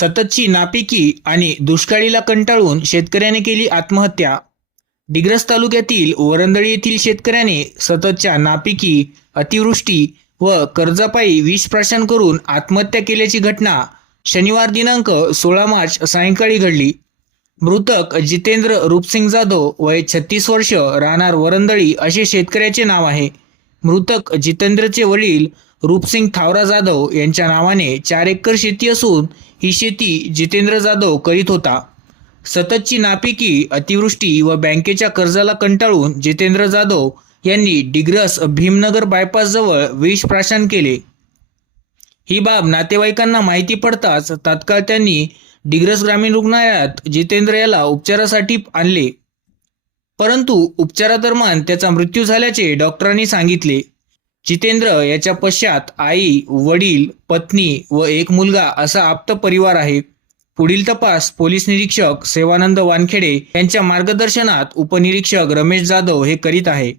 सततची नापिकी आणि दुष्काळीला कंटाळून शेतकऱ्याने केली आत्महत्या. दिग्रस तालुक्यातील वरंदळी येथील शेतकऱ्याने सततच्या नापिकी अतिवृष्टी व कर्जापायी विष प्राशन करून आत्महत्या केल्याची घटना शनिवार दिनांक सोळा मार्च सायंकाळी घडली. मृतक जितेंद्र रूपसिंग जाधव वय छत्तीस वर्ष राहणार वरंदळी असे शेतकऱ्याचे नाव आहे. मृतक जितेंद्रचे वडील रूपसिंग थावरा जाधव यांच्या नावाने चार एकर शेती असून ही शेती जितेंद्र जाधव करीत होता. सततची नापिकी अतिवृष्टी व बँकेच्या कर्जाला कंटाळून जितेंद्र जाधव यांनी डिग्रस भीमनगर बायपासजवळ विष प्राशन केले. ही बाब नातेवाईकांना माहिती पडताच तात्काळ त्यांनी डिग्रस ग्रामीण रुग्णालयात जितेंद्र याला उपचारासाठी आणले. परंतु उपचारादरम्यान त्याचा मृत्यू झाल्याचे डॉक्टरांनी सांगितले. जितेंद्र याच्या पश्चात आई वडील पत्नी व एक मुलगा असा आप्त परिवार आहे. पुढील तपास पोलीस निरीक्षक सेवानंद वानखेडे यांच्या मार्गदर्शनात उपनिरीक्षक रमेश जाधव हे करीत आहे.